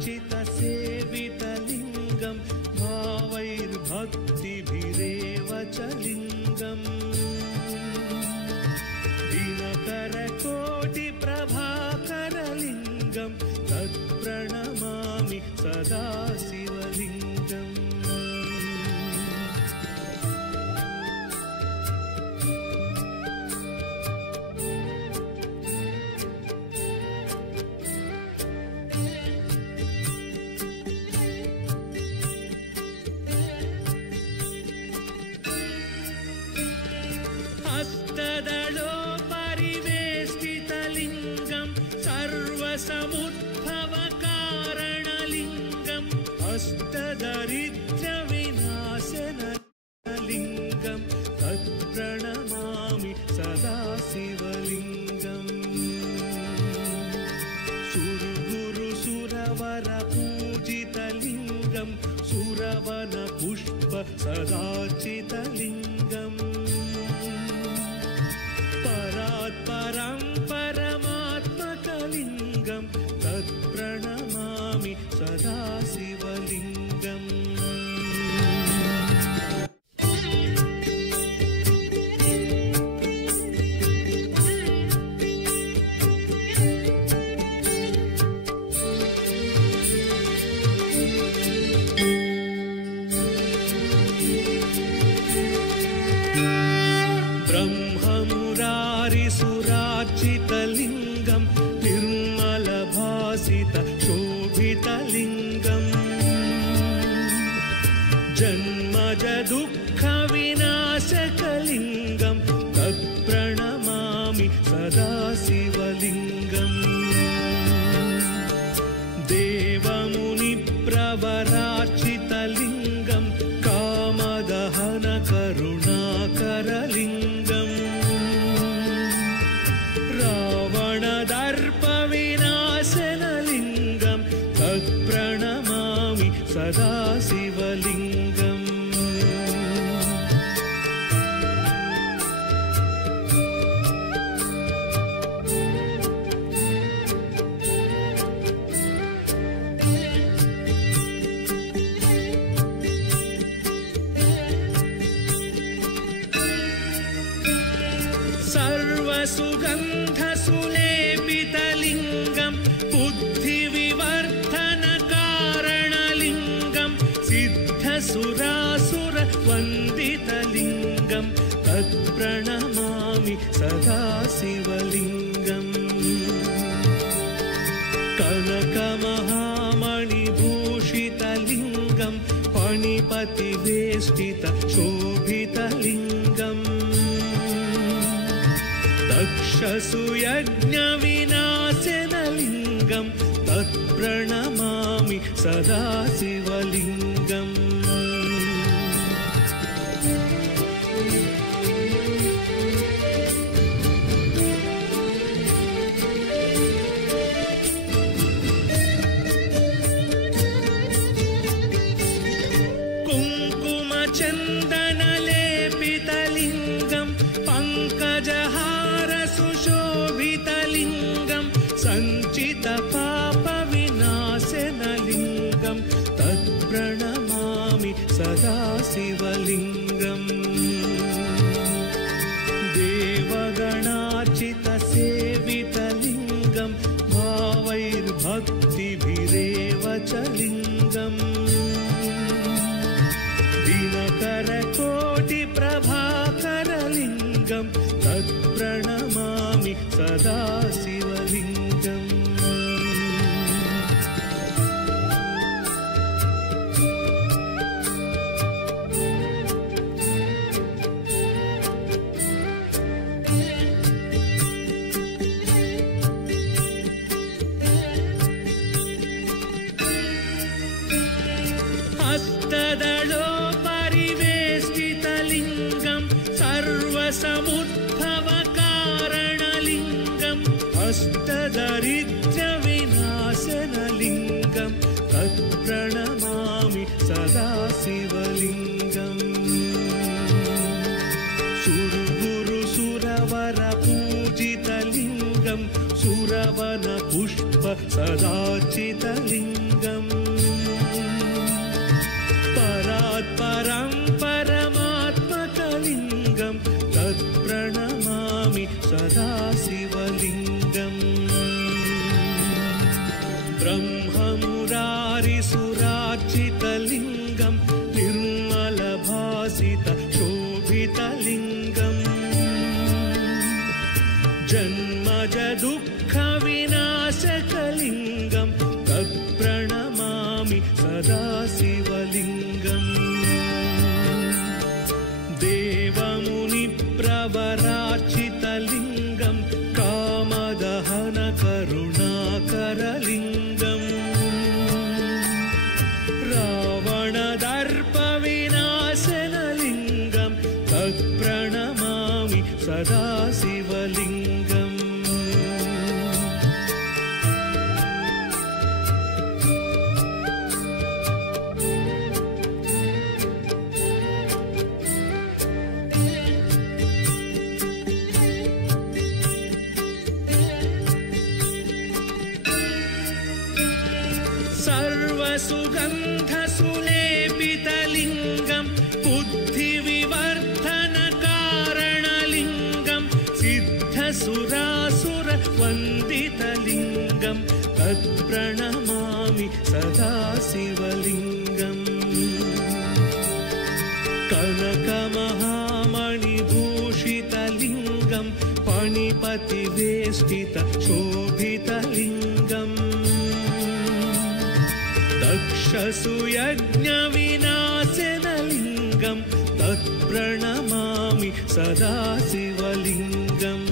देवगणार्चितसेवितलिङ्गं भावैर्भक्तिभिरेव च लिङ्गम् दिनकरकोटिप्रभाकरलिङ्गं तत्प्रणमामि सदा शिवलिङ्गम् हस्तदलोपरिवेष्टितलिङ्गं सर्वसमुद्भवकारणलिङ्गम् अष्टदरिद्रविनाशनलिङ्गं तत्प्रणमामि सदा शिवलिङ्गम् सुरगुरुसुरवरपूजितलिङ्गं सुरवनपुष्प सदाचितलिङ्गम् परात्परं परमात्मकलिङ्गं तत्प्रणमामि सदा शिवलिङ्गम् ब्रह्ममुरारिसुरार्चितलिङ्गं निर्मलभासितशोभितलिङ्गम् जन्मजदुःखविनाशकलिङ्गं तत्प्रणमामि सदा शिवलिङ्गम् देवमुनिप्रवरार्चितलिङ्गं कामदहनकरुणाकरलिङ्गम् रावणदर्पविनाशनलिङ्गं तत्प्रणमामि सदा शिवलिङ्गम् सर्वसुगन्धसुलेपितलिङ्गं बुद्धिविवर्धनकारणलिङ्गं सिद्धसुरासुरवन्दितलिङ्गं तत्प्रणमामि सदा शिवलिङ्गम् कनकमहामणिभूषितलिङ्गं फणिपतिवेष्टितशोभितलिङ्गम् तक्षसुयज्ञविनाशनलिङ्गं तत्प्रणमामि सदा शिवलिङ्गम् कुङ्कुमचन्दनलेपितलिङ्गं पङ्कजहारसुशोभितलिङ्गं सञ्चितपापविनाशनलिङ्गं तत्प्रणमामि सदा शिवलिङ्गम् देवगणार्चितसेवितलिङ्गं भावैर्भक्तिभिरेव च लिङ्गम् दिनकरकोटिप्रभाकरलिङ्गं तत्प्रणमामि सदा शिवलिङ्गम् हस्तदलोपरिवेष्टितलिङ्गं सर्वसमुद्भवकारणलिङ्गं अष्टदरिद्रविनाशनलिङ्गं तत्प्रणमामि सदा शिवलिङ्गम् सुरगुरुसुरवरपूजितलिङ्गं सुरवनपुष्प सदाचितलिङ्गम् ब्रह्ममुरारिसुरार्चितलिङ्गं निर्मलभासित शोभितलिङ्गम् जन्मज दुःखविनाशकलिङ्गं तत्प्रणमामि सदा शिवलिङ्गम् देवमुनिप्रवरार्चितलिङ्गं कामदहन करुणाकरलिङ्गम् रावणदर्पविनाशनलिङ्गं तत्प्रणमामि सदा शिवलिङ्गम् सर्वसुगन्धसुलेपितलिङ्गं बुद्धिविवर्धनकारणलिङ्गं सिद्धसुरासुरवन्दितलिङ्गं तत्प्रणमामि सदा शिवलिङ्गम् कनकमहामणिभूषितलिङ्गं पणिपतिवेष्टित शोभितलिङ्गम् दक्षसुयज्ञविनाशनलिङ्गं तत्प्रणमामि सदा शिवलिङ्गम्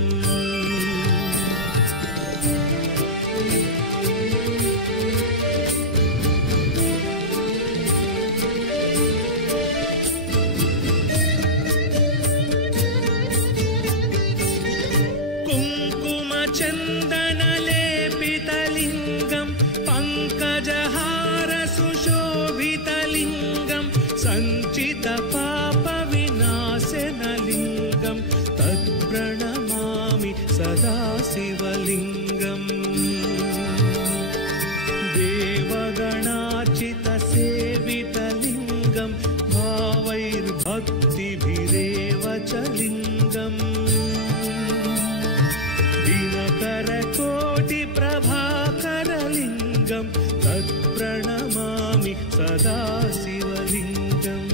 कुङ्कुमचन्दनलेपितलिङ्गं पङ्कजहारसुशोभितलिङ्गं सञ्चितपापविनाशनलिङ्गं तत्प्रणमामि सदा शिवलिङ्गम् देवगणार्चितसेवितलिङ्गं भावैर्भक्तिभिरेव च लिङ्गम् दिनकरकोटिप्रभाकरलिङ्गं तत्प्रणमामि सदा शिवलिङ्गम्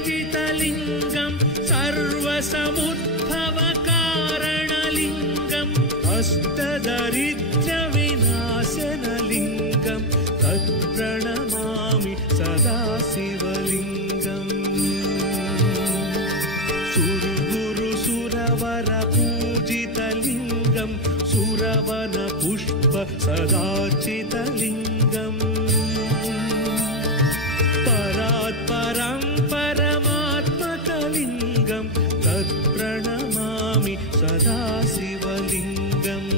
हस्तदलोपरिवेष्टितलिङ्गं सर्वसमुद्भवकारणलिङ्गम् अष्टदरिद्रविनाशनलिङ्गं तत्प्रणमामि सदा शिवलिङ्गम् सुरगुरुसुरवरपूजितलिङ्गं सुरवनपुष्प सदार्चितलिङ्गम् परात्परं परमात्मकलिङ्गं तत्प्रणमामि सदा शिवलिङ्गम्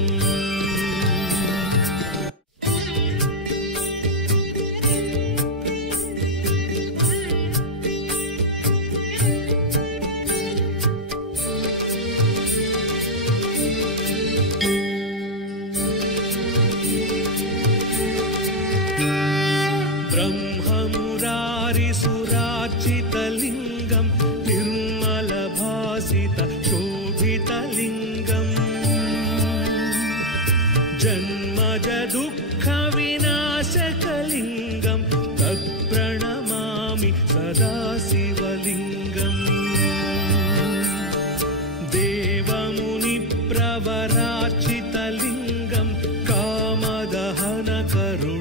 ब्रह्ममुरारिसुरार्चितलिङ्गं निर्मलभासित शोभितलिङ्गम् जन्मज दुःखविनाशकलिङ्गं तत्प्रणमामि सदा शिवलिङ्गम् देवमुनिप्रवरार्चितलिङ्गं कामदहन करुणाकरलिङ्गम्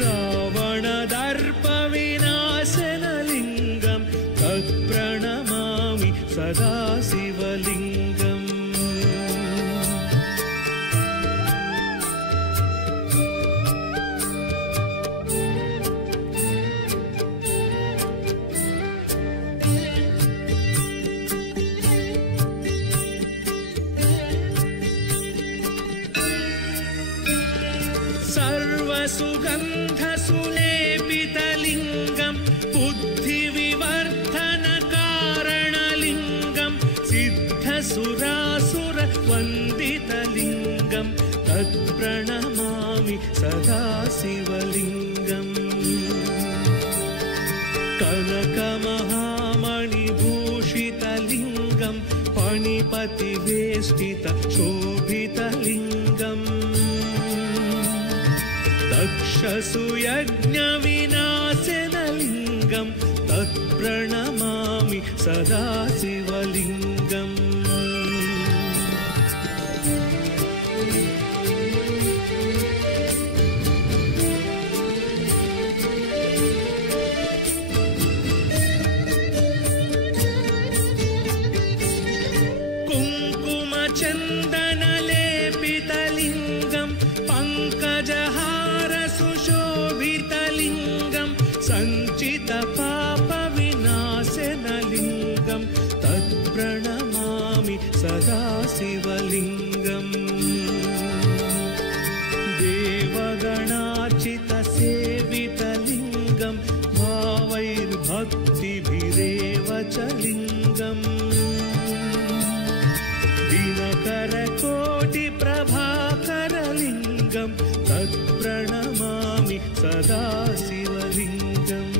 रावणदर्पविनाशनलिङ्गं तत्प्रणमामि सदा शिवलिङ्गम् सर्वसुगन्धसुलेपितलिङ्गं बुद्धिविवर्धनकारणलिङ्गं सिद्धसुरासुरवन्दितलिङ्गं तत्प्रणमामि सदा शिवलिङ्गम् कनकमहामणिभूषितलिङ्गं फणिपतिवेष्टितशोभितलिङ्गम् दक्षसुयज्ञविनाशनलिङ्गं तत्प्रणमामि सदा शिवलिङ्गम् कुङ्कुमचन्दनलेपितलिङ्गं पङ्कजहारसुशोभितलिङ्गं सञ्चितपापविनाशनलिङ्गं तत्प्रणमामि सदा शिवलिङ्गम् देवगणार्चितसेवितलिङ्गं भावैर्भक्तिभिरेव च लिङ्गम् दिनकरकोटिप्रभाकरलिङ्गं तत्प्रणमामि सदा शिवलिङ्गम्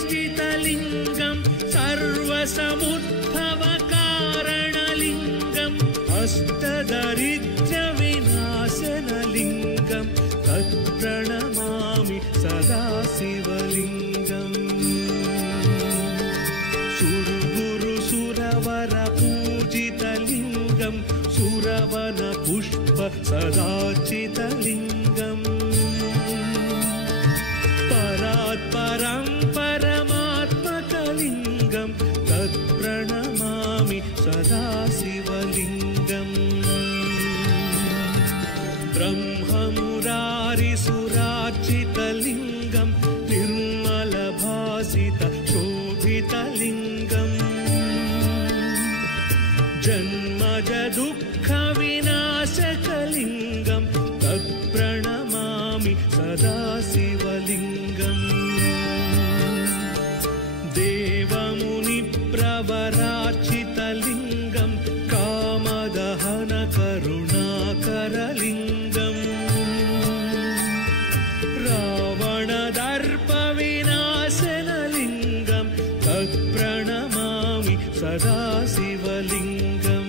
हस्तदलोपरिवेष्टितलिङ्गं सर्वसमुद्भवकारणलिङ्गम् अष्टदरिद्रविनाशनलिङ्गं तत्प्रणमामि सदा शिवलिङ्गम् सुरगुरुसुरवरपूजितलिङ्गं सुरवनपुष्पसदाचितलिङ्गम् परात्परं परमात्मकलिङ्गं तत्प्रणमामि सदा शिवलिङ्गम् ब्रह्ममुरारिसुरार्चितलिङ्गं निर्मलभासितशोभितलिङ्गम् जन्मजदुःखविनाशकलिङ्गं तत्प्रणमामि सदा शिवलिङ्गम् देवमुनिप्रवरार्चितलिङ्गं कामदहनकरुणाकरलिङ्गम् रावणदर्पविनाशनलिङ्गं तत्प्रणमामि सदा शिवलिङ्गम्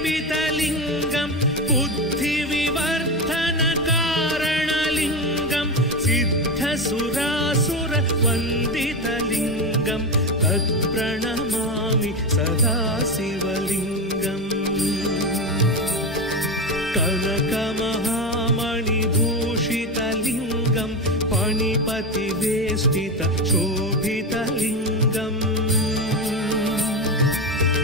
सर्वसुगन्धसुलेपितलिङ्गं बुद्धिविवर्धनकारणलिङ्गं सिद्धसुरासुरवन्दितलिङ्गं तत्प्रणमामि सदा शिवलिङ्गम् कनकमहामणिभूषितलिङ्गं फणिपतिवेष्टितशोभितलिङ्गम्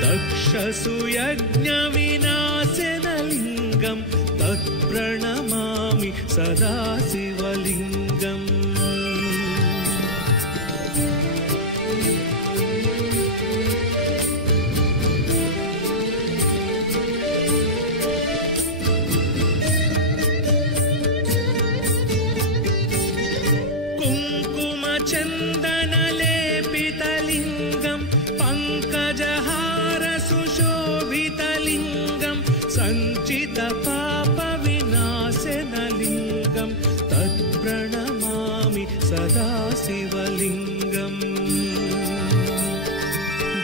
दक्षसुयज्ञविनाशनलिङ्गं तत्प्रणमामि सदा शिवलिङ्गम् कुङ्कुमचन्दनलेपितलिङ्गं पङ्कजहारसुशोभितलिङ्गं सञ्चितपापविनाशनलिङ्गं तत्प्रणमामि सदा शिवलिङ्गम्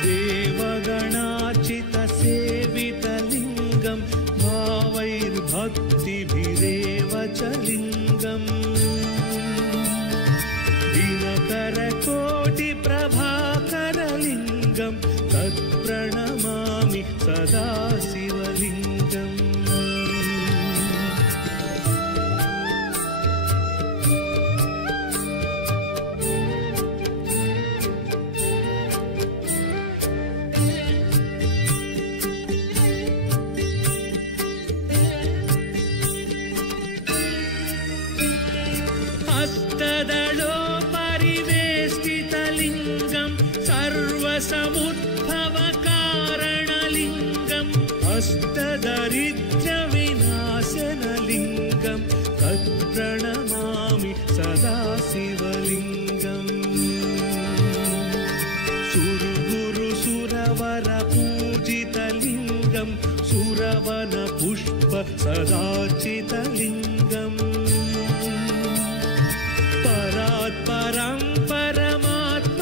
देवगणार्चितसेवितलिङ्गं भावैर्भक्तिभिरेव च लिङ्गम् दिनकरकोटिप्रभाकरलिङ्गं तत्प्रणमामि सदा शिवलिङ्गम् पूजितलिङ्गं सुरवनपुष्प सदाचितलिङ्गम् परात्परं परमात्मकलिङ्गं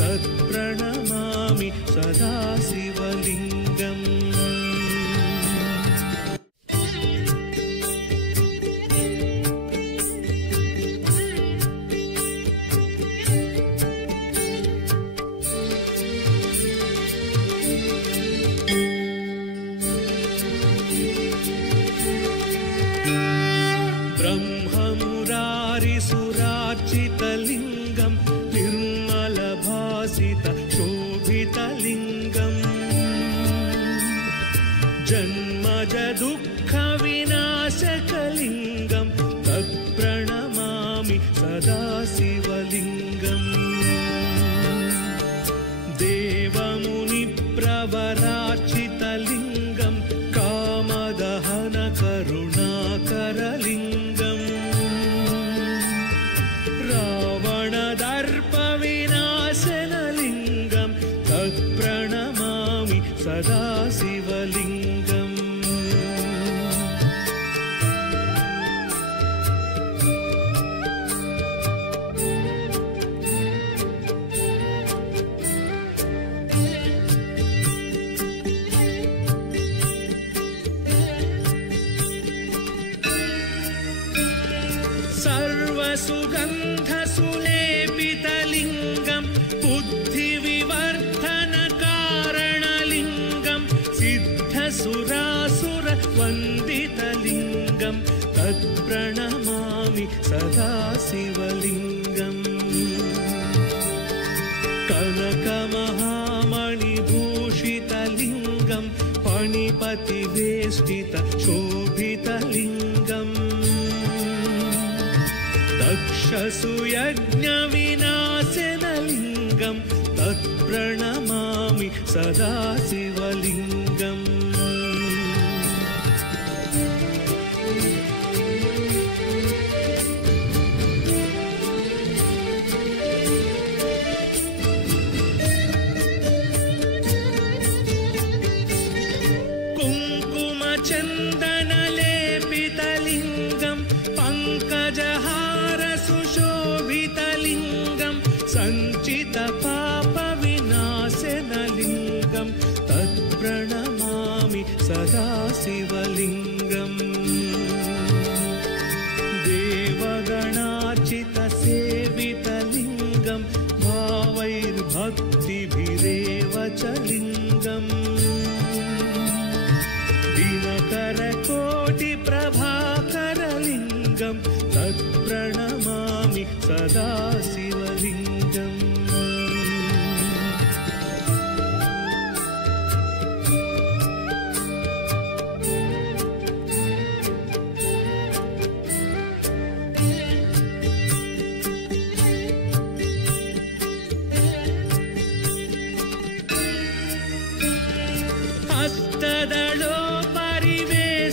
तत्प्रणमामि सदा शिवलिङ्गम् ब्रह्ममुरारिसुरार्चितलिङ्गं निर्मलभासित शोभितलिङ्गम् जन्मज दुःखविनाशकलिङ्गं तत्प्रणमामि सदा शिवलिङ्गम् देवमुनिप्रवरार्चितलिङ्गं कामदहनकरुणाकरलिङ्गम् रावणदर्पविनाशनलिङ्गं तत्प्रणमामि सदा शिवलिङ्गम् सर्वसुगन्धसुलेपितलिङ्गं बुद्धिविवर्धनकारणलिङ्गं सिद्धसुरासुरवन्दितलिङ्गं तत्प्रणमामि सदा शिवलिङ्गम् कनकमहामणिभूषितलिङ्गं फणिपतिवेष्टित शोभितलिङ्गम् दक्षसुयज्ञविनाशनलिङ्गं तत्प्रणमामि सदा शिवलिङ्गम् कुङ्कुमचन्दनलेपितलिङ्गं पङ्कजहारसुशोभितलिङ्गं सञ्चितपापविनाशनलिङ्गं तत्प्रणमामि सदा शिवलिङ्गम् देवगणार्चितसेवितलिङ्गं भावैर्भक्तिभिरेव च लिङ्गम् दिनकरकोटिप्रभाकरलिङ्गं तत्प्रणमामि सदा शिवलिङ्गम्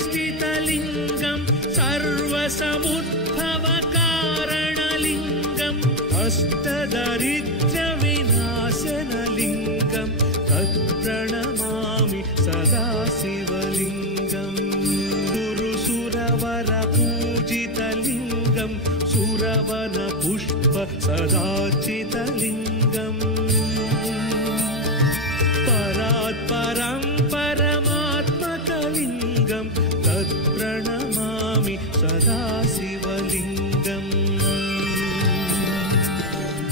हस्तदलोपरिवेष्टितलिङ्गं सर्वसमुद्भवकारणलिङ्गं हस्तदरिद्रविनाशनलिङ्गं तत्प्रणमामि सदा शिवलिङ्गम् गुरुसुरवरपूजितलिङ्गं सुरवनपुष्प सदाचितलिङ्गम् परात्परं परमात्मकलिङ्गं तत्प्रणमामि सदा शिवलिङ्गम्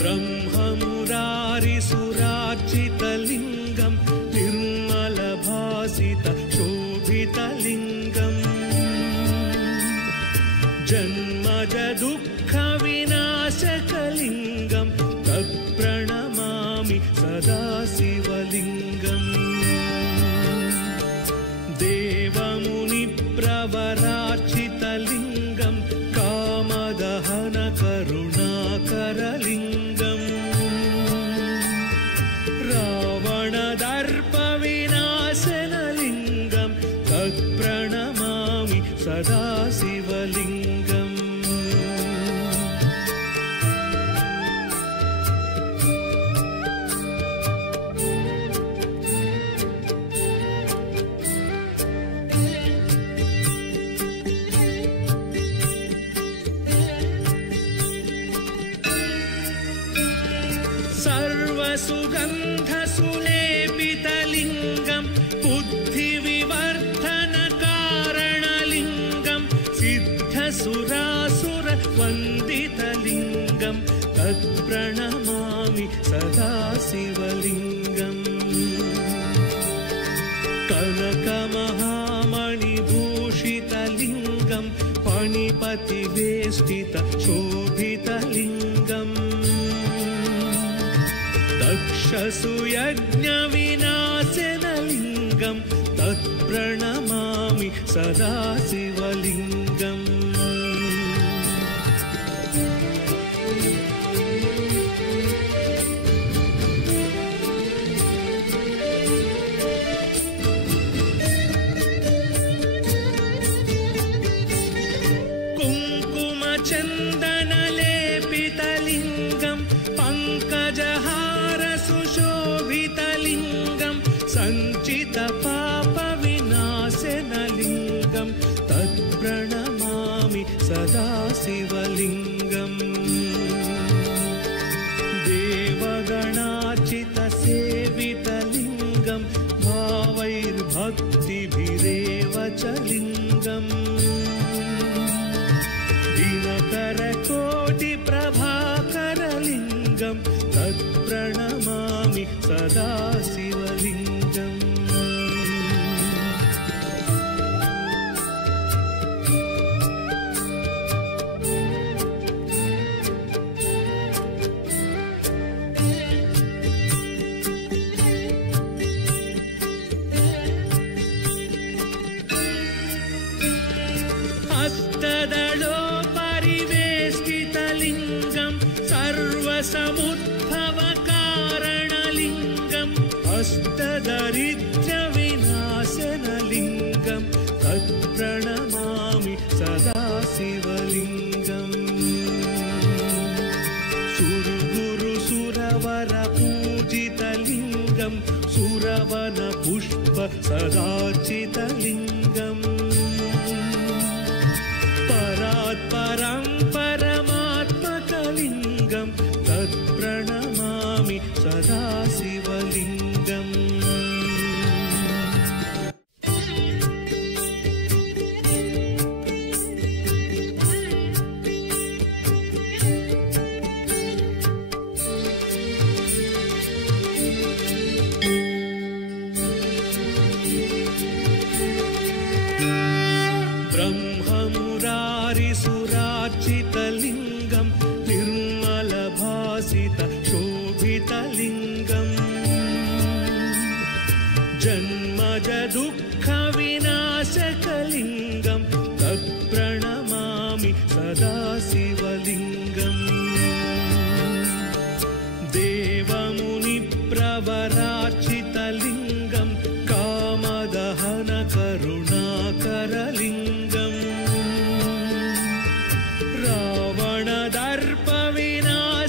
ब्रह्ममुरारिसुरार्चितलिङ्गं निर्मलभासित शोभितलिङ्गम् जन्मज दुःखविनाशकलिङ्गं तत्प्रणमामि सदा शिवलिङ्गम् देवमुनिप्रवरार्चितलिङ्गं कामदहनकरुणाकरलिङ्गम् रावणदर्पविनाशनलिङ्गं तत्प्रणमामि सदा शिवलिङ्गम् तत्प्रणमामि सदा शिवलिङ्गम् कनकमहामणिभूषितलिङ्गं फणिपतिवेष्टित शोभितलिङ्गम् दक्षसुयज्ञविनाशनलिङ्गं तत्प्रणमामि सदा शिवलिङ्गम् कुङ्कुमचन्दनलेपितलिङ्गं पङ्कजहारसुशोभितलिङ्गं सञ्चितपापविनाशनलिङ्गं तत्प्रणमामि सदा शिवलिङ्गम् देवगणार्चितसेवितलिङ्गं भावैर्भक्तिभिरेव च लिङ्गम् दिनकरकोटिप्रभाकरलिङ्गं तत्प्रणमामि सदा शिवलिङ्गम् हस्तदलोपरिवेष्टितलिङ्गं सर्वसमुद्भवकारणलिङ्गम् अष्टदरिद्र्यविनाशनलिङ्गं तत्प्रणमामि सदा शिवलिङ्गम् सुरगुरुसुरवरपूजितलिङ्गं सुरवनपुष्पसदार्चितलिङ्गम् परात्परं परमात्मकलिङ्गं तत्प्रणमामि सदा शिवलिङ्गम् ब्रह्ममुरारिसुरार्चितलिङ्गं निर्मलभासित शोभितलिङ्गम् जन्मजदुःखविनाशकलिङ्गं तत्प्रणमामि सदा शिवलिङ्गम् देवमुनिप्रवरार्चितलिङ्गं कामदहनकरुणाकरलिङ्गम्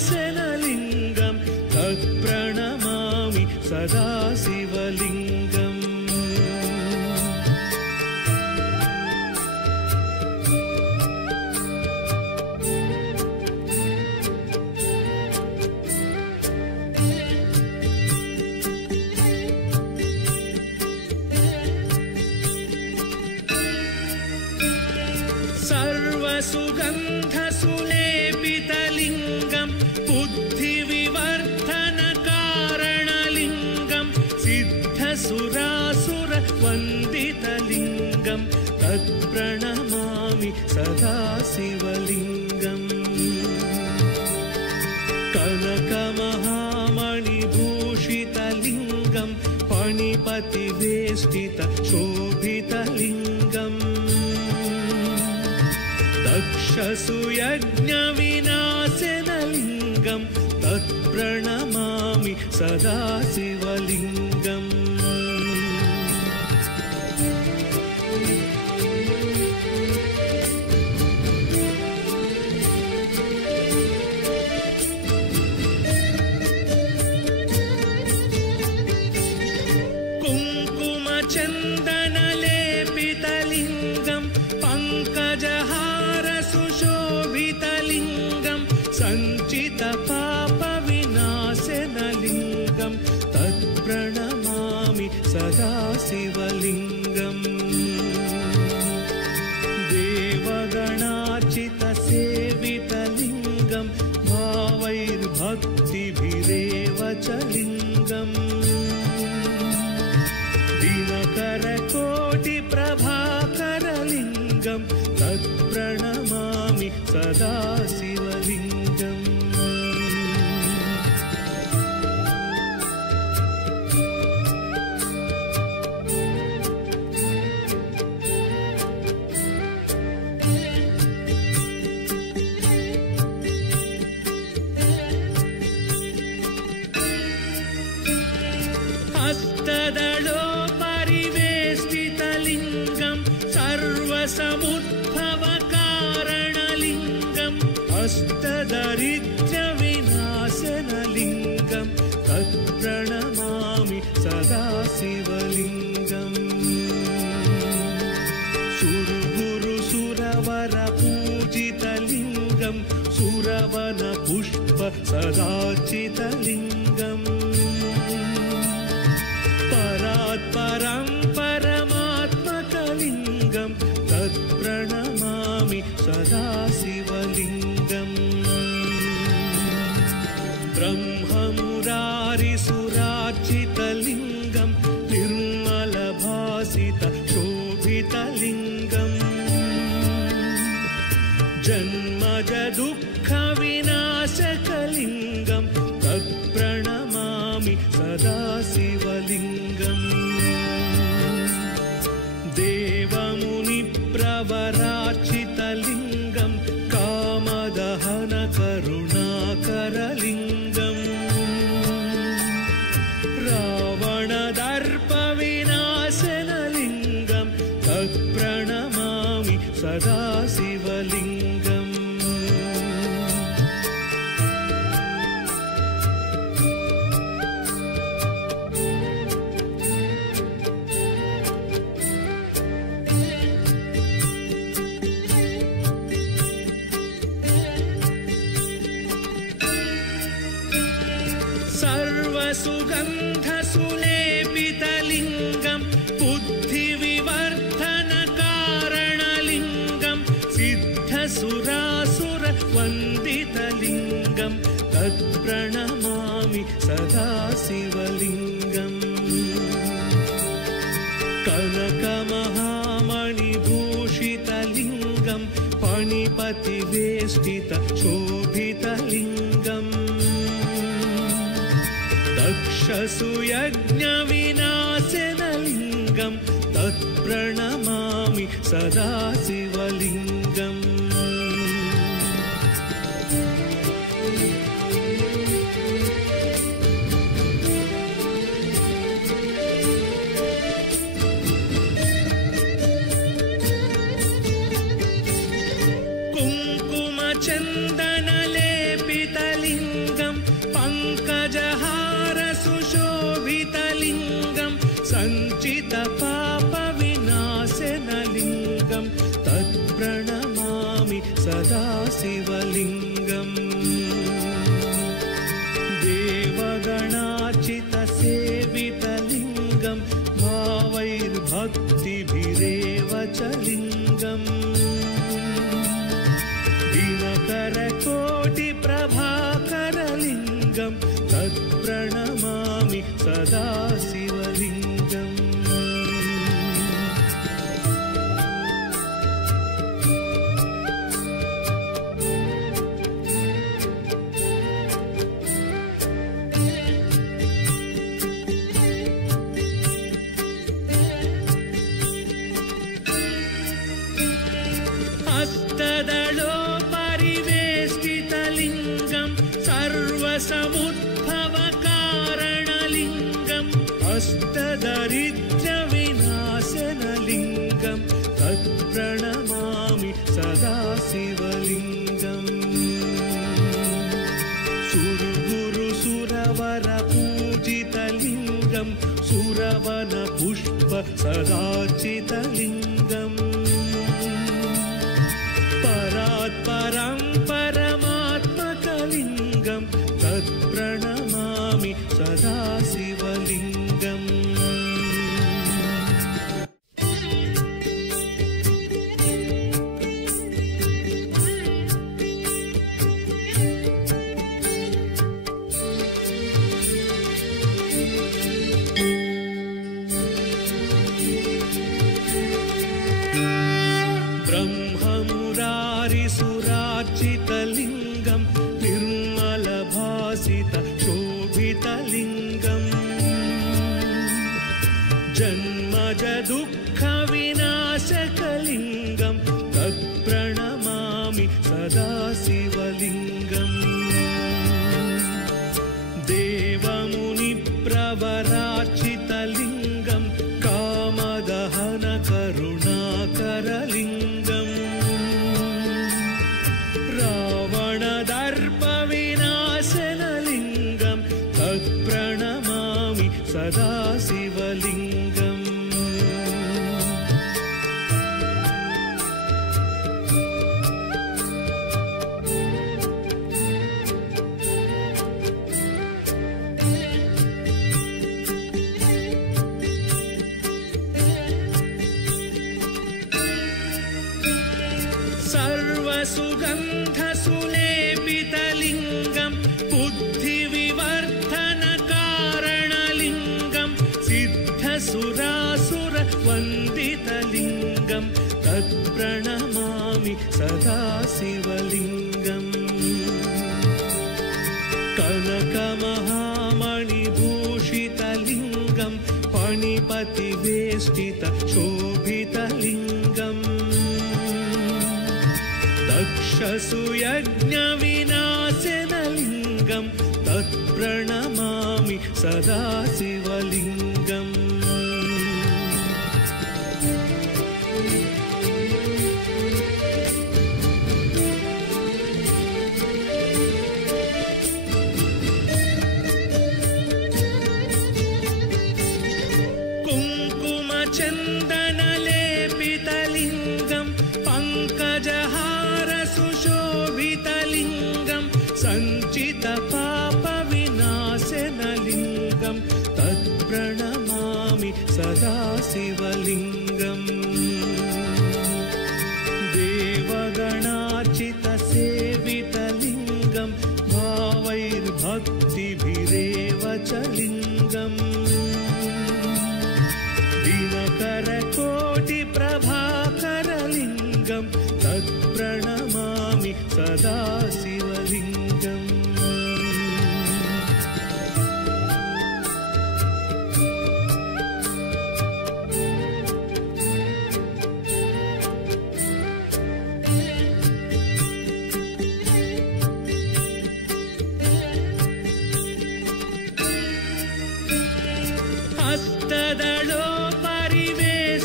रावणदर्पविनाशनलिङ्गं तत्प्रणमामि सदा शिवलिङ्गम् सर्वसुगन्धसुलेपितलिङ्गं बुद्धिविवर्धनकारणलिङ्गं सिद्धसुरासुरवन्दितलिङ्गं तत्प्रणमामि सदा शिवलिङ्गम् कनकमहामणिभूषितलिङ्गं फणिपतिवेष्टित शोभितलिङ्गम् दक्षसुयज्ञविनाशनलिङ्गं तत्प्रणमामि सदा शिवलिङ्गम् कुङ्कुमचन्दनलेपितलिङ्गं पङ्कजहारसुशोभितलिङ्गं सञ्चितपापविनाशनलिङ्गं तत्प्रणमामि सदा शिवलिङ्गम् देवगणार्चितसेवितलिङ्गं भावैर् सदाशिवलिङ्गम् अष्टदलोपरिवेष्टितलिङ्गं सर्वसमुद्भवकारणलिङ्गम् अष्टदरिद्रविनाशनलिङ्गं तत्प्रणमामि सदाशिवलिङ्गम् सुरगुरुसुरवरपूजितलिङ्गं सुरवनपुष्प सदाचितलिङ्गम् परात्परं परमात्मकलिङ्गं तत्प्रणमामि सदाशिवलिङ्गम् ब्रह्ममुरारिसुरार्चितलिङ्गं निर्मलभासितशोभितलिङ्गम् जन्मजदुःखविनाशकलिङ्गं तत्प्रणमामि सदाशिवलिङ्गम् देवमुनिप्रवरार्चितलिङ्गं कामदहनकरुणाकरलिङ्गम् रावणदर्पविनाशनलिङ्गं तत्प्रणमामि सदाशिवलिङ्गम् सर्वसुगन्धसुलेपितलिङ्गं बुद्धिविवर्धनकारणलिङ्गं सिद्धसुरासुरवन्दितलिङ्गं तत्प्रणमामि सदाशिवलिङ्गम् कनकमहामणिभूषितलिङ्गं फणिपतिवेष्टितशोभितलिङ्गम् दक्षसुयज्ञविनाशनलिङ्गं तत्प्रणमामि सदाशिवलिङ्गम् कुङ्कुमचन्दनलेपितलिङ्गं पङ्कजहारसुशोभितलिङ्गं सञ्चितपापविनाशनलिङ्गं तत्प्रणमामि सदाशिवलिङ्गम् देवगणार्चितसेवितलिङ्गं भावैर्भक्तिभिरेव च लिङ्गम् दिनकरकोटिप्रभाकरलिङ्गं तत्प्रणमामि सदाशिवलिङ्गम् अष्टदलोपरिवेष्टितलिङ्गं सर्वसमुद्भवकारणलिङ्गम् अष्टदरिद्रविनाशनलिङ्गं तत्प्रणमामि सदाशिवलिङ्गम् सुरगुरुसुरवरपूजितलिङ्गं सुरवनपुष्प सदाचितलिङ्गम् परात्परं परमात्मकलिङ्गं तत्प्रणमामि सदाशिवलिङ्गम् ब्रह्ममुरारिसुरार्चितलिङ्गं जन्मज दुःखविनाशकलिङ्गं तत्प्रणमामि सदा शिवलिङ्गम् देवमुनिप्रवरार्चितलिङ्गं कामदहनकरुणाकरलिङ्गम् रावणदर्पविनाशनलिङ्गं तत्प्रणमामि सदा शिवलिङ्गम् सर्वसुगन्धसुलेपितलिङ्गं बुद्धिविवर्धनकारणलिङ्गं सिद्धसुरासुरवन्दितलिङ्गं तत्प्रणमामि सदा शिवलिङ्गम् कनकमहामणिभूषितलिङ्गं फणिपतिवेष्टितशोभितलिङ्गम् दक्षसुयज्ञविनाशनलिङ्गं तत्प्रणमामि सदा शिवलिङ्गम् कुङ्कुमचन्दनलेपितलिङ्गं पङ्कजहारसुशोभितलिङ्गं सञ्चितपापविनाशनलिङ्गं तत्प्रणमामि सदा शिवलिङ्गम् देवगणार्चितसेवितलिङ्गं भावैर्भक्तिभिरेव च लिङ्गम् दिनकरकोटिप्रभाकरलिङ्गं तत्प्रणमामि सदा शिवलिङ्गम्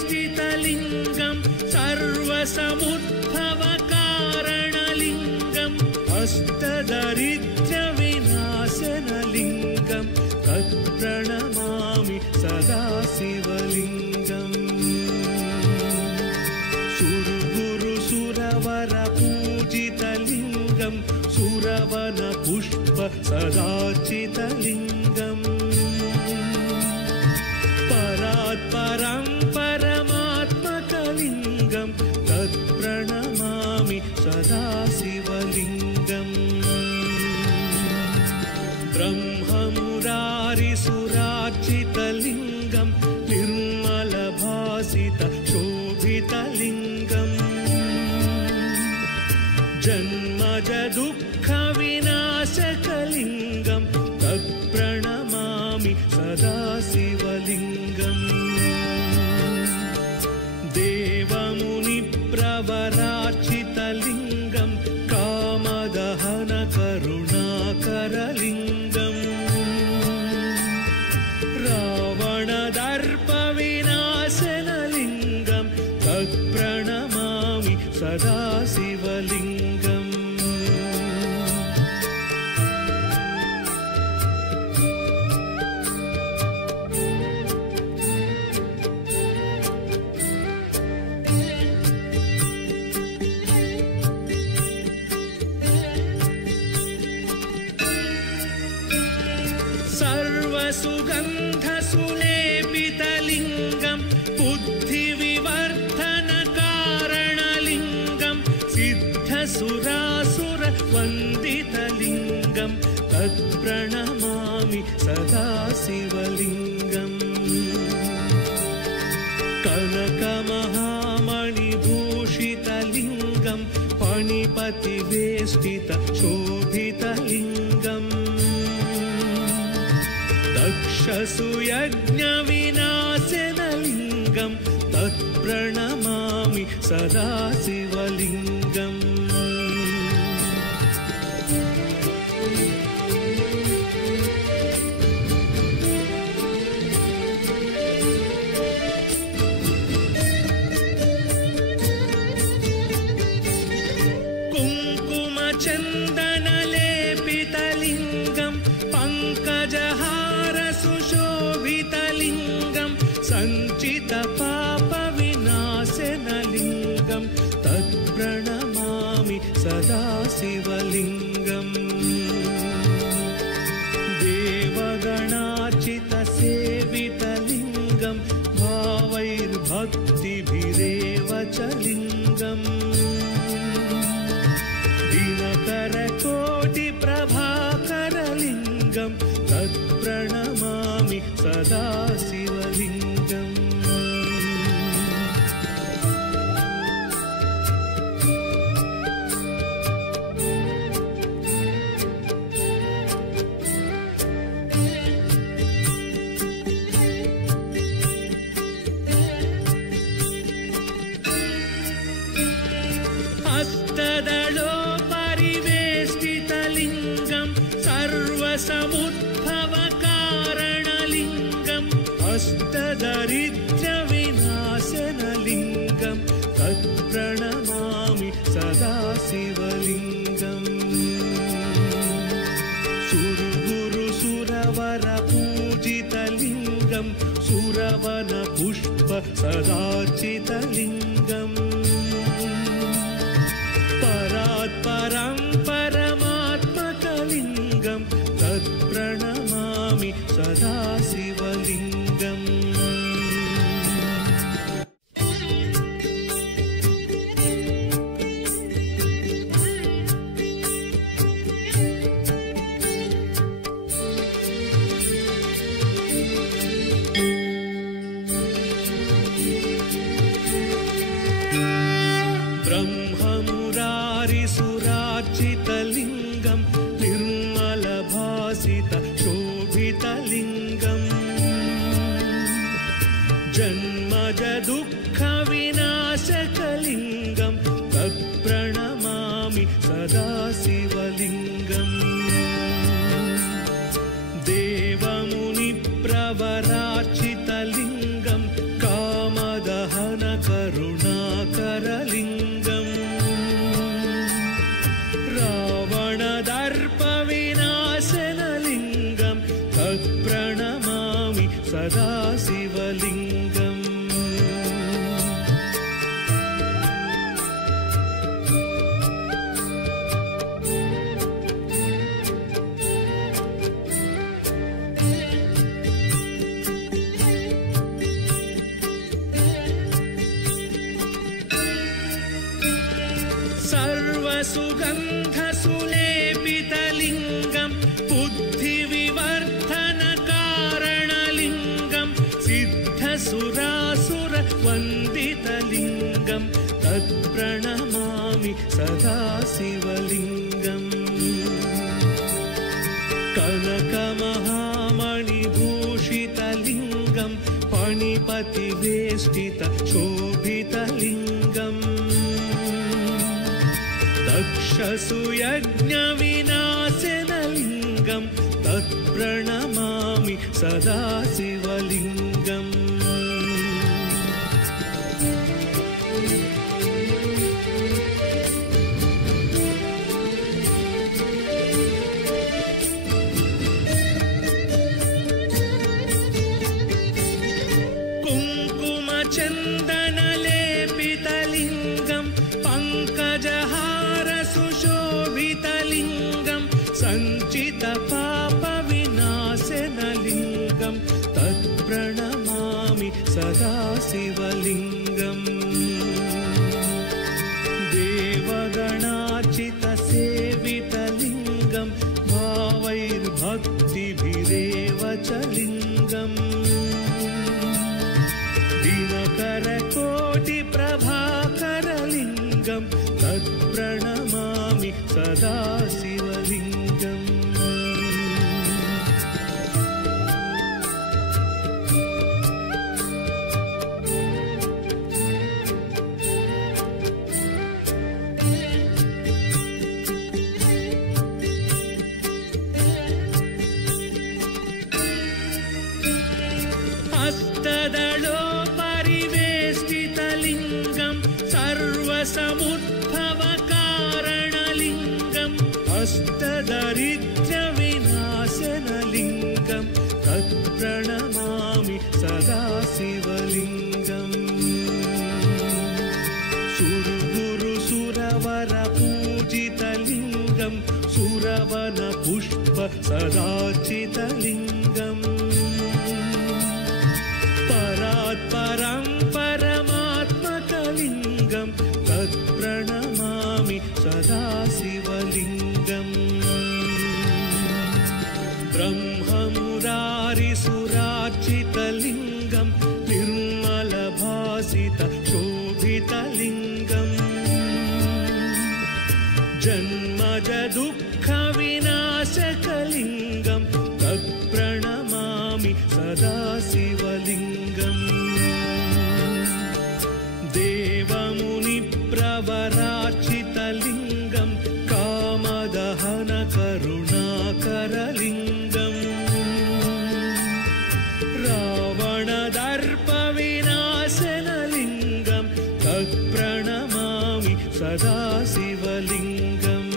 हस्तदलोपरिवेष्टितलिङ्गं सर्वसमुद्भवकारणलिङ्गं अष्टदरिद्र्यविनाशनलिङ्गं तत्प्रणमामि सदा शिवलिङ्गम् सुरगुरुसुरवरपूजितलिङ्गं सुरवनपुष्पसदार्चितलिङ्गम् परात्परं परमात्मकलिङ्गं तत्प्रणमामि सदा शिवलिङ्गम् ब्रह्ममुरारिसुरार्चितलिङ्गं निर्मलभासितशोभितलिङ्गम् जन्मज दुःखविनाशकलिङ्गं तत्प्रणमामि सदा शिवलिङ्गम् देवमुनिप्रवरार्चितलिङ्गं कामदहनकरुणाकरलिङ्गम् रावणदर्पविनाशनलिङ्गं तत्प्रणमामि सदा शिवलिङ्गम् सर्वसुगन्धसुलेपितलिङ्गं बुद्धिविवर्धनकारणलिङ्गं सिद्धसुरासुरवन्दितलिङ्गं तत्प्रणमामि सदा शिवलिङ्गम् कनकमहामणिभूषितलिङ्गं फणिपतिवेष्टितशोभितलिङ्गम् दक्षसुयज्ञविनाशनलिङ्गं शिवलिङ्गं तत्प्रणमामि सदा शिवलिङ्गम् कुङ्कुमचन्दनलेपितलिङ्गं पङ्कजहारसुशोभितलिङ्गं सञ्चितपापविनाशनलिङ्गं तत्प्रणमामि सदा शिवलिङ्गम् देवगणार्चितसेवितलिङ्गं भावैर्भक्तिभिरेव च लिङ्गम् दिनकरकोटिप्रभाकरलिङ्गं तत्प्रणमामि सदा शिवलिङ्गम् हस्तदलोपरिवेष्टितलिङ्गं सर्वसमुद्भवकारणलिङ्गं अष्टदरिद्रविनाशनलिङ्गं तत्प्रणमामि सदा शिवलिङ्गम् सुरगुरुसुरवरपूजितलिङ्गं सुरवनपुष्प सदार्चितलिङ्गम् परात्परं परमात्मकलिङ्गं तत्प्रणमामि सदा शिवलिङ्गम् ब्रह्ममुरारिसुरार्चितलिङ्गं निर्मलभासित शोभितलिङ्गम् जन्मजदुःखविनाशकलिङ्गं तत्प्रणमामि सदा शिवलिङ्गम् देवमुनिप्रवरार्चितलिङ्गं कामदहनकरुणाकरलिङ्गम् रावणदर्पविनाशनलिङ्गं तत्प्रणमामि सदा शिवलिङ्गम् सर्वसुगन्धसुलेपितलिङ्गं बुद्धिविवर्धनकारणलिङ्गं सिद्धसुरासुरवन्दितलिङ्गं तत्प्रणमामि सदा शिवलिङ्गम् कनकमहामणिभूषितलिङ्गं फणिपतिवेष्टित शोभितलिङ्गम् दक्षसुयज्ञविनाशनलिङ्गं तत्प्रणमामि सदा शिवलिङ्गम् कुङ्कुमचन्दनलेपितलिङ्गं पङ्कजहारसुशोभितलिङ्गं सञ्चितपापविनाशनलिङ्गं तत्प्रणमामि सदा शिवलिङ्गम् देवगणार्चितसेवितलिङ्गं भावैर्भक्तिभिरेव च लिङ्गम् दिनकरकोटिप्रभाकरलिङ्गं तत्प्रणमामि सदा शिवलिङ्गम् हस्तदलोपरिवेष्टितलिङ्गं सर्वसमुद्भवकारणलिङ्गम् अष्टदरिद्र्यविनाशनलिङ्गं तत्प्रणमामि सदा शिवलिङ्गम् सुरवरपूजितलिङ्गं सुरवनपुष्प सदाचितलिङ्गम् परात्परं परमात्मकलिङ्गं तत्प्रणमामि सदा शिवलिङ्गम् ब्रह्ममुरारिसुरार्चितलिङ्गं निर्मलभासित शोभितलिङ्गम् जन्मज दुःखविनाशकलिङ्गं तत्प्रणमामि सदा शिवलिङ्गम् देवमुनिप्रवरार्चितलिङ्गं कामदहनकरुणाकरलिङ्गम् रावणदर्पविनाशनलिङ्गं तत्प्रणमामि सदा शिवलिङ्गम्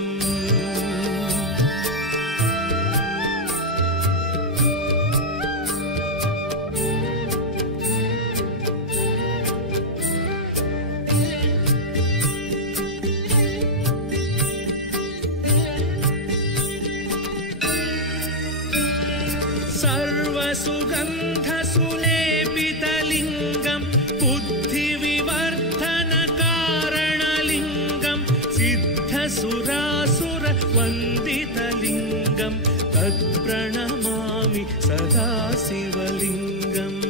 सर्वसुगन्धसुलेपितलिङ्गं बुद्धिविवर्धनकारणलिङ्गं सिद्धसुरासुरवन्दितलिङ्गं तत्प्रणमामि सदा शिवलिङ्गम्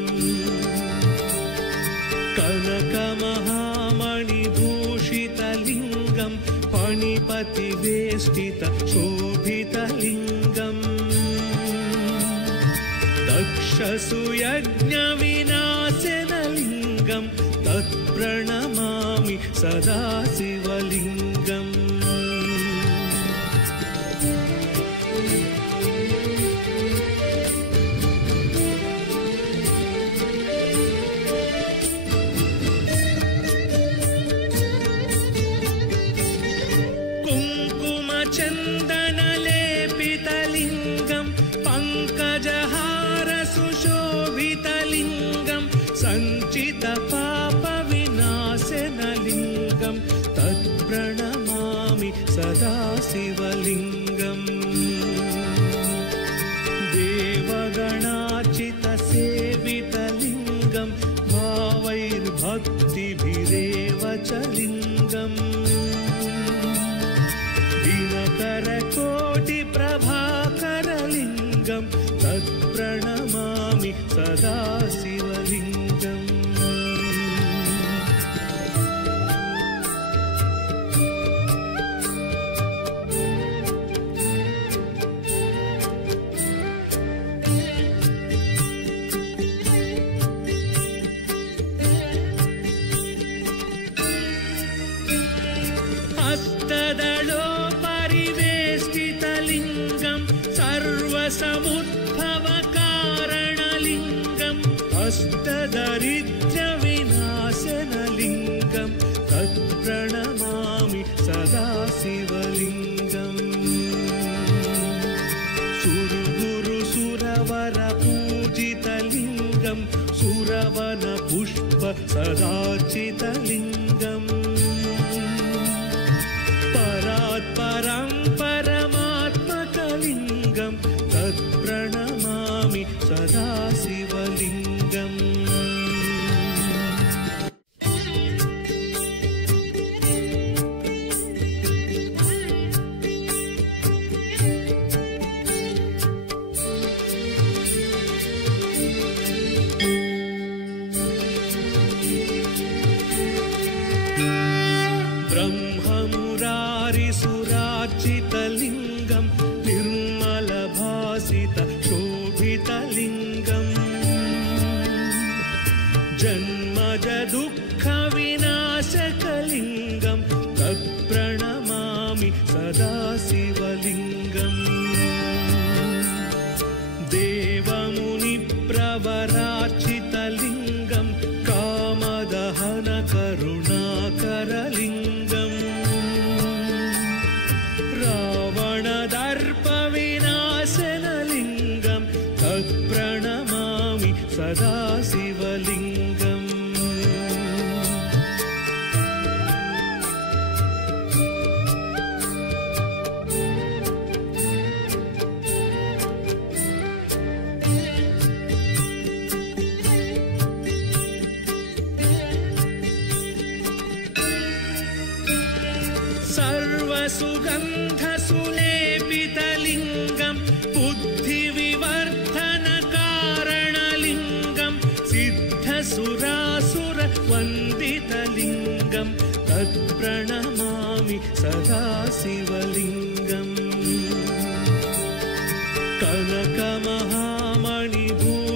कनकमहामणिभूषितलिङ्गं फणिपतिवेष्टित शोभितलिङ्गम् दक्षसुयज्ञविनाशनलिङ्गं तत्प्रणमामि सदा शिवलिङ्गम् कुङ्कुमचन्दनलेपितलिङ्गं पङ्कजहारसुशोभितलिङ्गं सञ्चितपापविनाशनलिङ्गं तत्प्रणमामि सदा शिवलिङ्गम् देवगणार्चितसेवितलिङ्गं भावैर्भक्तिभिरेव च लिङ्गम् दिनकरकोटिप्रभाकरलिङ्गं तत्प्रणमामि सदा शिवलिङ्गम् हस्तदलोपरिवेष्टितलिङ्गं सर्वसमुद्भवकारणलिङ्गम् अष्टदरिद्र्यविनाशनलिङ्गं तत्प्रणमामि सदा शिवलिङ्गम् सुरवरपूजितलिङ्गं सुरवनपुष्प सदाचितलिङ्गम् परात्परं परमात्मकलिङ्गं तत्प्रणमामि सदा शिवलिङ्गम् ब्रह्ममुरारिसुरार्चितलिङ्गं निर्मलभासित शोभितलिङ्गम् जन्मज दुःखविनाशकलिङ्गं तत्प्रणमामि सदा शिवलिङ्गम् देवमुनिप्रवरार्चितलिङ्गं सदाशिवलिङ्गम् सर्वसुगन्धसुलेपितलिङ्गं बुद्धिविवर्धनकारणलिङ्गं सिद्धसुरासुरवन्दितलिङ्गं तत्प्रणमामि सदाशिवलिङ्गम्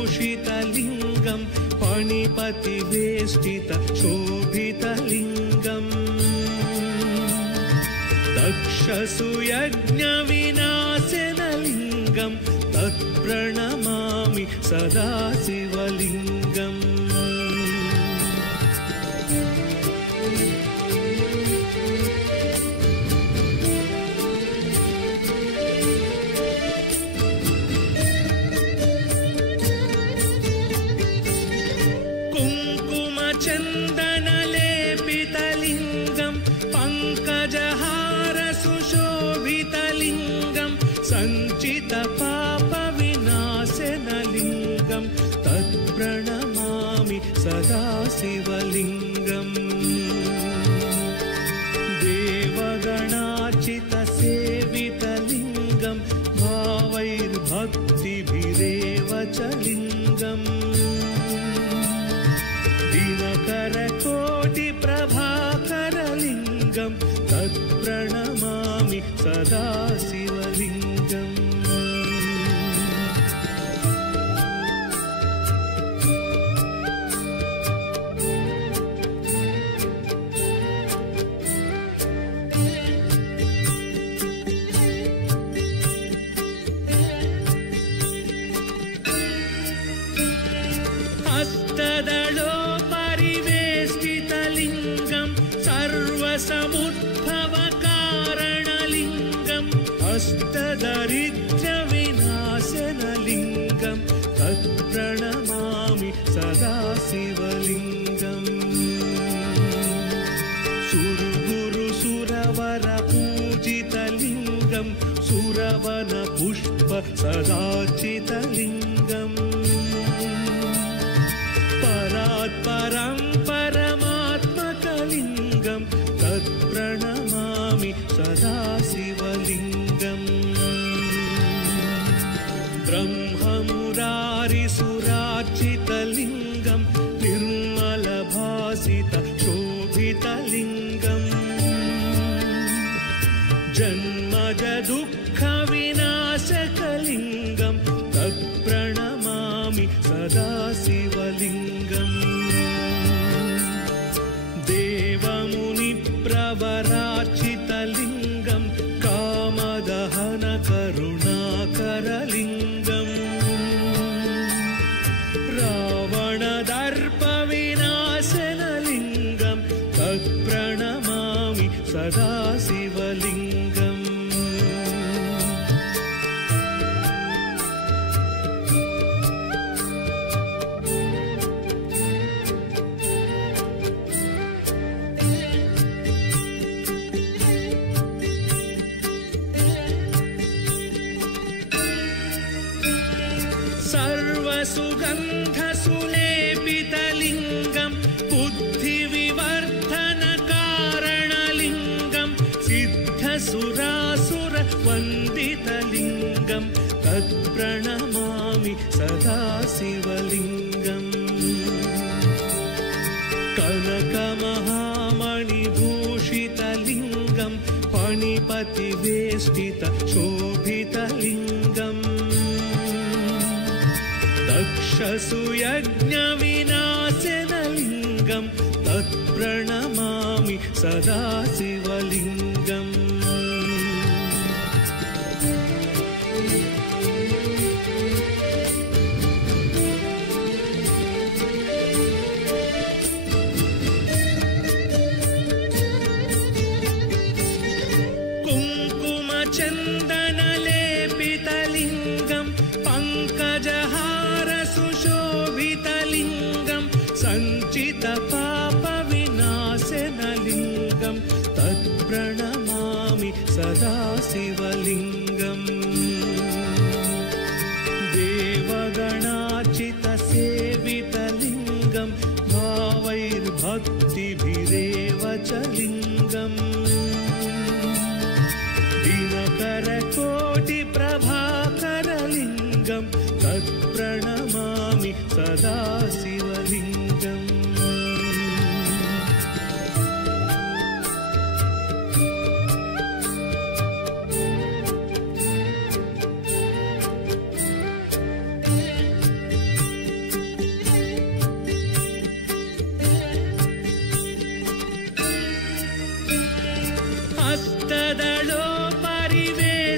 कनकमहामणिभूषितलिङ्गं फणिपतिवेष्टितशोभितलिङ्गम् दक्षसुयज्ञविनाशनलिङ्गं तत्प्रणमामि सदाशिवलिङ्गम् कुङ्कुमचन्दनलेपितलिङ्गं पङ्कजहारसुशोभितलिङ्गं सञ्चितपापविनाशनलिङ्गं तत्प्रणमामि सदाशिवलिङ्गम् देवगणार्चितसेवितलिङ्गं भावैर्भक्तिभिरेव च लिङ्गम् दिनकरकोटिप्रभाकरलिङ्गं तत्प्रणमामि सदाशिवलिङ्गम् हस्तदलोपरिवेष्टितलिङ्गं सर्वसमुद्भवकारणलिङ्गम् अष्टदरिद्रविनाशनलिङ्गं तत्प्रणमामि सदाशिवलिङ्गम् सुरगुरुसुरवरपूजितलिङ्गं सुरवनपुष्पसदाचितलिङ्गम् परात्परं परमात्मकलिङ्गं तत्प्रणमामि सदाशिवलिङ्गम् ब्रह्ममुरारिसुरार्चितलिङ्गं निर्मलभासितशोभितलिङ्गम् जन्मजदुःखविनाशकलिङ्गं तत्प्रणमामि सदाशिवलिङ्गम् देवमुनिप्रवरार्चितलिङ्गं कामदहनकरुणाकरलिङ्गम् रावणदर्पविनाशनलिङ्गं तत्प्रणमामि सदाशिवलिङ्गम् सर्वसुगन्धसुलेपितलिङ्गं बुद्धिविवर्धनकारणलिङ्गं सिद्धसुरासुरवन्दितलिङ्गं तत्प्रणमामि सदाशिवलिङ्गम् कनकमहामणिभूषितलिङ्गं फणिपतिवेष्टितशोभितलिङ्गम् दक्षसुयज्ञविनाशनलिङ्गं तत्प्रणमामि सदाशिवलिङ्गम् कुङ्कुमचन्दनलेपितलिङ्गं पङ्कजहारसुशोभितलिङ्गं सदाशिवलिङ्गम् देवगणार्चितसेवितलिङ्गं भावैर्भक्तिभिरेव च लिङ्गम् दिनकरकोटिप्रभाकरलिङ्गं तत्प्रणमामि सदाशिवलिङ्गम्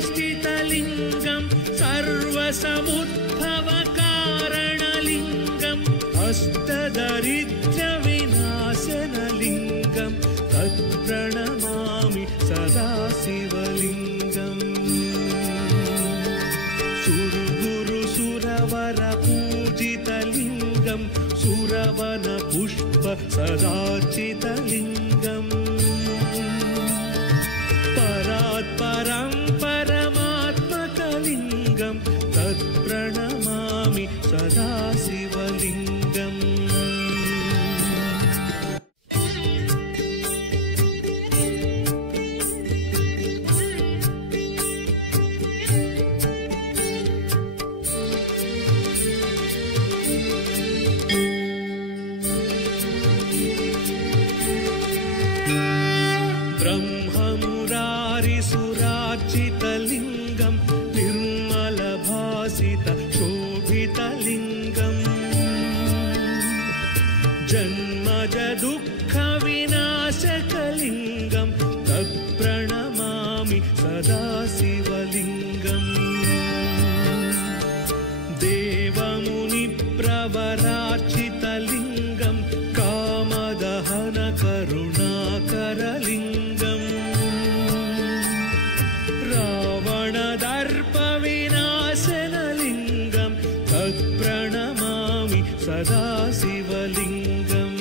हस्तदलोपरिवेष्टितलिङ्गं सर्वसमुद्भवकारणलिङ्गम् हस्तदरिद्रविनाशनलिङ्गं तत्प्रणमामि सदाशिवलिङ्गम् सुरगुरुसुरवरपूजितलिङ्गं सुरवनपुष्प सदार्चितलिङ्गम् परात्परं परमात्मकलिङ्गं तत्प्रणमामि सदाशिवलिङ्गम् ब्रह्ममुरारिसुरार्चितलिङ्गं निर्मलभासितशोभितलिङ्गम् जन्मजदुःखविनाशकलिङ्गं तत्प्रणमामि सदाशिवलिङ्गम् देवमुनिप्रवरार्चितलिङ्गं कामदहनकरुणाकरलिङ्गम् रावणदर्पविनाशनलिङ्गं तत्प्रणमामि सदाशिवलिङ्गम्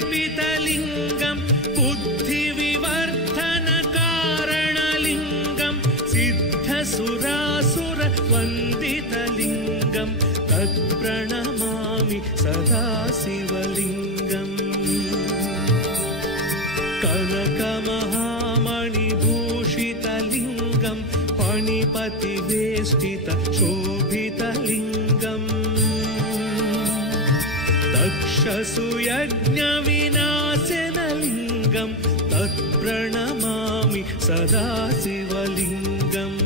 सर्वसुगन्धसुलेपितलिङ्गं बुद्धिविवर्धनकारणलिङ्गं सिद्धसुरासुरवन्दितलिङ्गं तत्प्रणमामि सदाशिवलिङ्गम् कनकमहामणिभूषितलिङ्गं फणिपतिवेष्टितशोभितलिङ्गम् दक्षसुयज्ञविनाशनलिङ्गं तत्प्रणमामि सदाशिवलिङ्गम्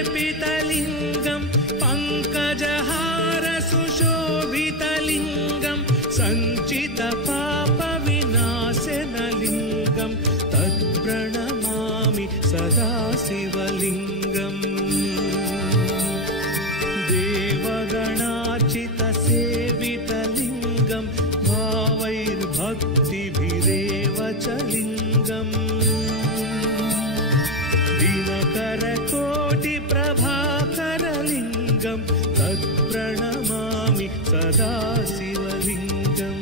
कुङ्कुमचन्दनलेपितलिङ्गं पङ्कजहारसुशोभितलिङ्गं सञ्चितपापविनाशनलिङ्गं तत्प्रणमामि सदाशिवलिङ्गम् देवगणार्चितसेवितलिङ्गं भावैर्भक्तिभिरेव च लिङ्गम् दिनकरकोटिप्रभाकरलिङ्गं तत्प्रणमामि सदाशिवलिङ्गम्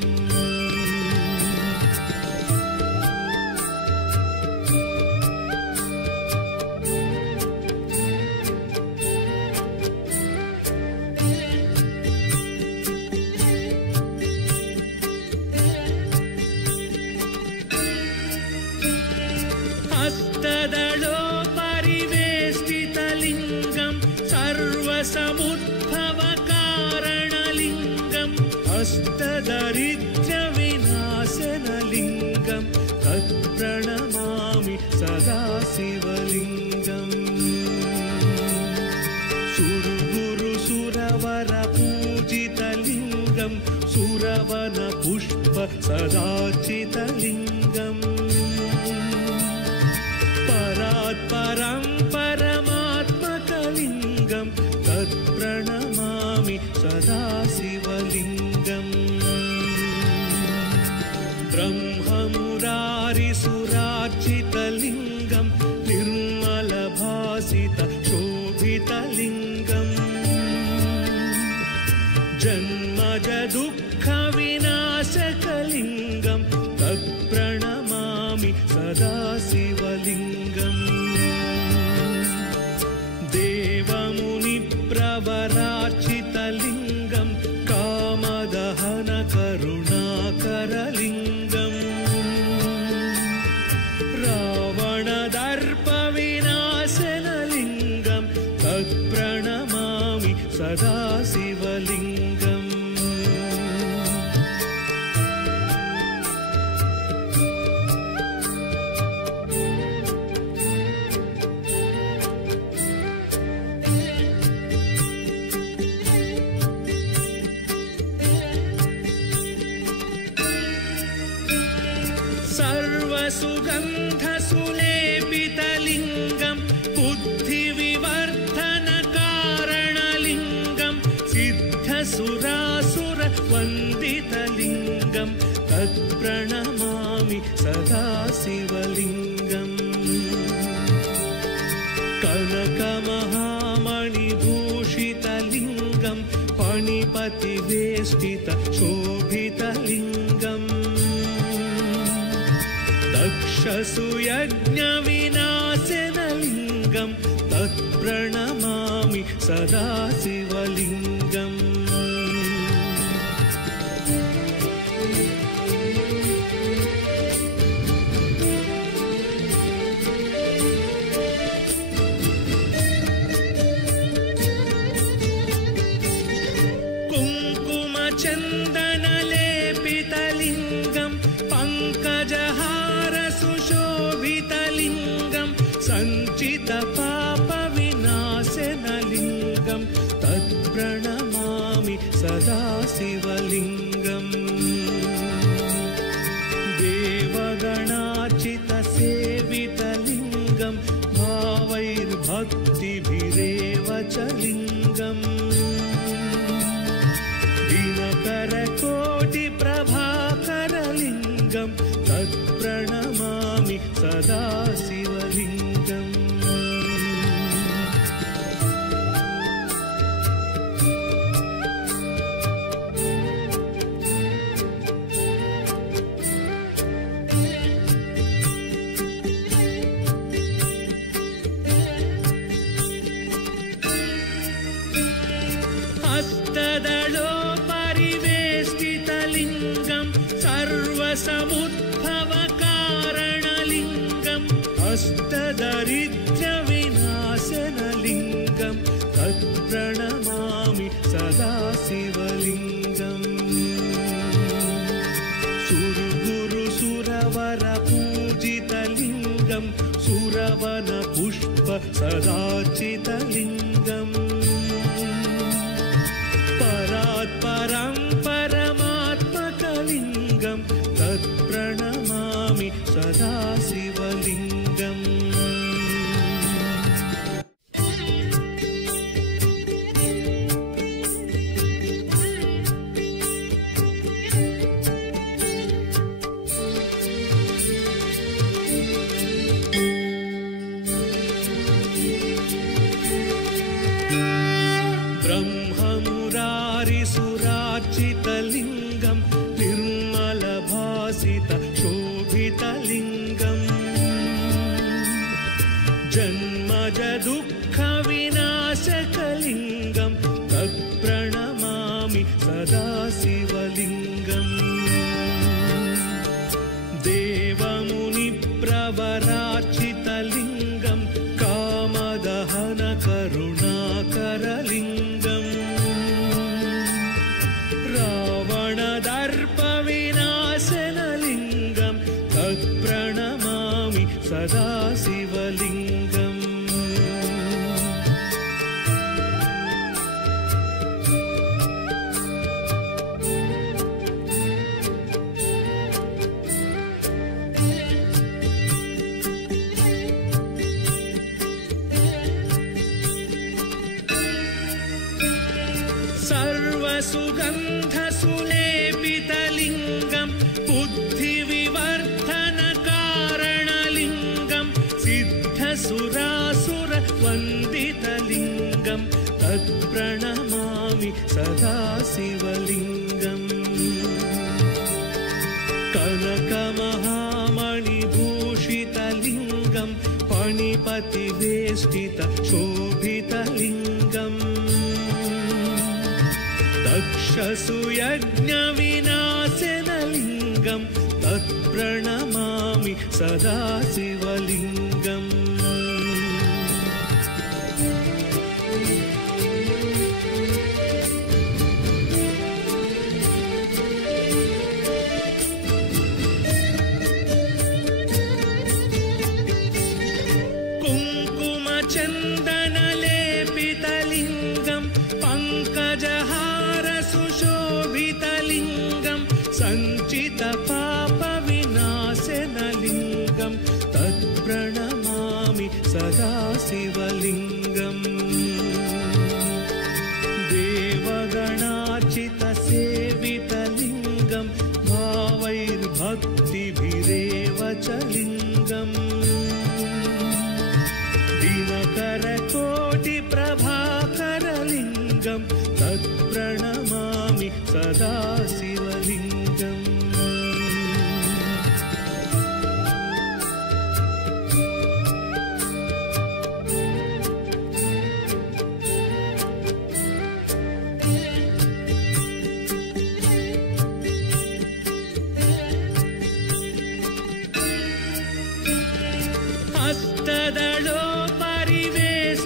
हस्तदलोपरिवेष्टितलिङ्गं सर्वसमुद्भवकारणलिङ्गं हस्तदरिद्रविनाशनलिङ्गं तत्प्रणमामि सदाशिवलिङ्गम् सुरगुरुसुरवरपूजितलिङ्गं सुरवन पुष्प सदाचितलिङ्गम् परात्परं परमात्मकलिङ्गं तत्प्रणमामि सदा शिवलिङ्गम् ब्रह्ममुरारिसुरार्चितलिङ्गं निर्मलभासित शोभितलिङ्गम् जन्मज दुःखविनाशकलिङ्गं तत्प्रणमामि सदा शिवलिङ्गम् देवमुनिप्रवरार्चितलिङ्गं कामदहनकरुणाकरलिङ्गम् रावणदर्पविनाशनलिङ्गं तत्प्रणमामि सदा शिवलिङ्गम् सर्वसुगन्धसुलेपितलिङ्गं बुद्धिविवर्धनकारणलिङ्गं सिद्धसुरासुरवन्दितलिङ्गं तत्प्रणमामि सदा शिवलिङ्गम् कनकमहामणिभूषितलिङ्गं फणिपतिवेष्टितशोभितलिङ्गम् दक्षसुयज्ञविनाशनलिङ्गं तत्प्रणमामि सदा शिवलिङ्गम् कुङ्कुमचन्दनलेपितलिङ्गं पङ्कजहारसुशोभितलिङ्गं सञ्चितपापविनाशनलिङ्गं तत्प्रणमामि सदा शिवलिङ्गम् देवगणार्चितसेवितलिङ्गं भावैर्भक्तिभिरेव च लिङ्गम् दिनकरकोटिप्रभाकरलिङ्गं तत्प्रणमामि सदा शिवलिङ्गम् हस्तदलोपरिवेष्टितलिङ्गं सर्वसमुद्भवकारणलिङ्गं हस्तदरिद्रविनाशनलिङ्गं तत्प्रणमामि सदा शिवलिङ्गम् सुरगुरुसुरवरपूजितलिङ्गं सुरवनपुष्प सदाचितलिङ्गम् परात्परं परमात्मकलिङ्गं तत्प्रणमामि सदा शिवलिङ्गम् ब्रह्ममुरारिसुरार्चितलिङ्गं निर्मलभासित शोभितलिङ्गम् जन्मज दुःखविनाशकलिङ्गं तत्प्रणमामि सदा शिवलिङ्गम् देवमुनिप्रवरार्चितलिङ्गं कामदहनकरुणाकरलिङ्गम् रावणदर्पविनाशनलिङ्गं तत्प्रणमामि सदा शिवलिङ्गम् सर्वसुगन्धसुलेपितलिङ्गं बुद्धिविवर्धनकारणलिङ्गं सिद्धसुरासुरवन्दितलिङ्गं तत्प्रणमामि सदा शिवलिङ्गम् कनकमहामणिभूषितलिङ्गं फणिपतिवेष्टितशोभितलिङ्गम् दक्षसुयज्ञविनाशनलिङ्गं तत्प्रणमामि सदा शिवलिङ्गम् कुङ्कुमचन्दनलेपितलिङ्गं पङ्कजहारसुशोभितलिङ्गं सञ्चितपापविनाशनलिङ्गं तत्प्रणमामि सदा शिवलिङ्गम् देवगणार्चितसेवितलिङ्गं भावैर्भक्तिभिरेव च लिङ्गम् दिनकरकोटिप्रभाकरलिङ्गं तत्प्रणमामि सदा शिवलिङ्गम्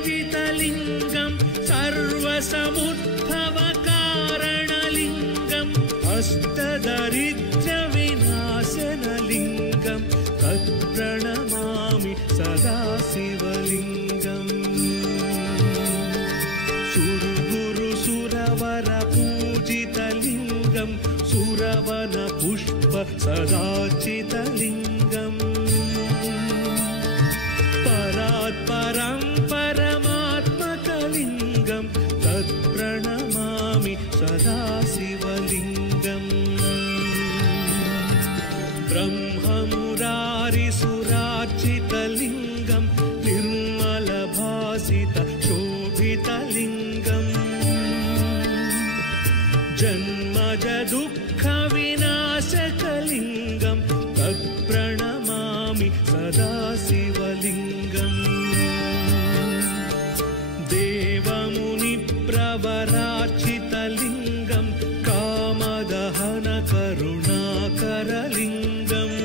हस्तदलोपरिवेष्टितलिङ्गं सर्वसमुद्भवकारणलिङ्गं हस्तदरिद्रविनाशनलिङ्गं तत्प्रणमामि सदा शिवलिङ्गम् सुरगुरुसुरवरपूजितलिङ्गं सुरवनपुष्प सदाचितलिङ्गम् परात्परं परमात्मकलिङ्गं तत्प्रणमामि सदा शिवलिङ्गम् ब्रह्ममुरारिसुरार्चितलिङ्गं निर्मलभासितशोभितलिङ्गम् जन्मजदुःखविनाशकलिङ्गं तत्प्रणमामि सदा शिवलिङ्गम् देवमुनिप्रवरार्चितलिङ्गं कामदहनकरुणाकरलिङ्गम्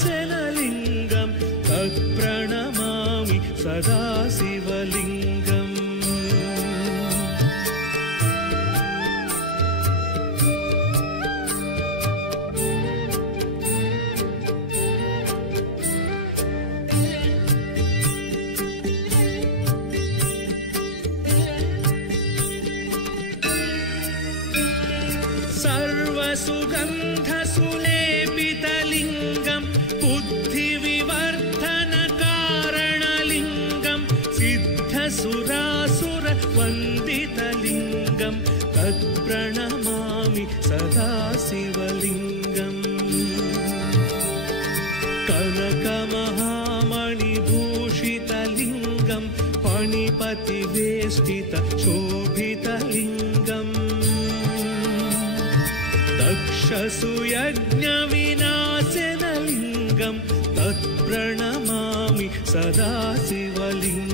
रावणदर्पविनाशनलिङ्गं तत्प्रणमामि सदा शिवलिङ्गम् सर्वसुगन्धसुलेपितलिङ्गं बुद्धिविवर्धनकारणलिङ्गं सिद्धसुरासुरवन्दितलिङ्गं तत्प्रणमामि सदा शिवलिङ्गम् कनकमहामणिभूषितलिङ्गं फणिपतिवेष्टितशोभितलिङ्गम् दक्षसुयज्ञविनाशनलिङ्गं तत्प्रणमामि सदा शिवलिङ्गम्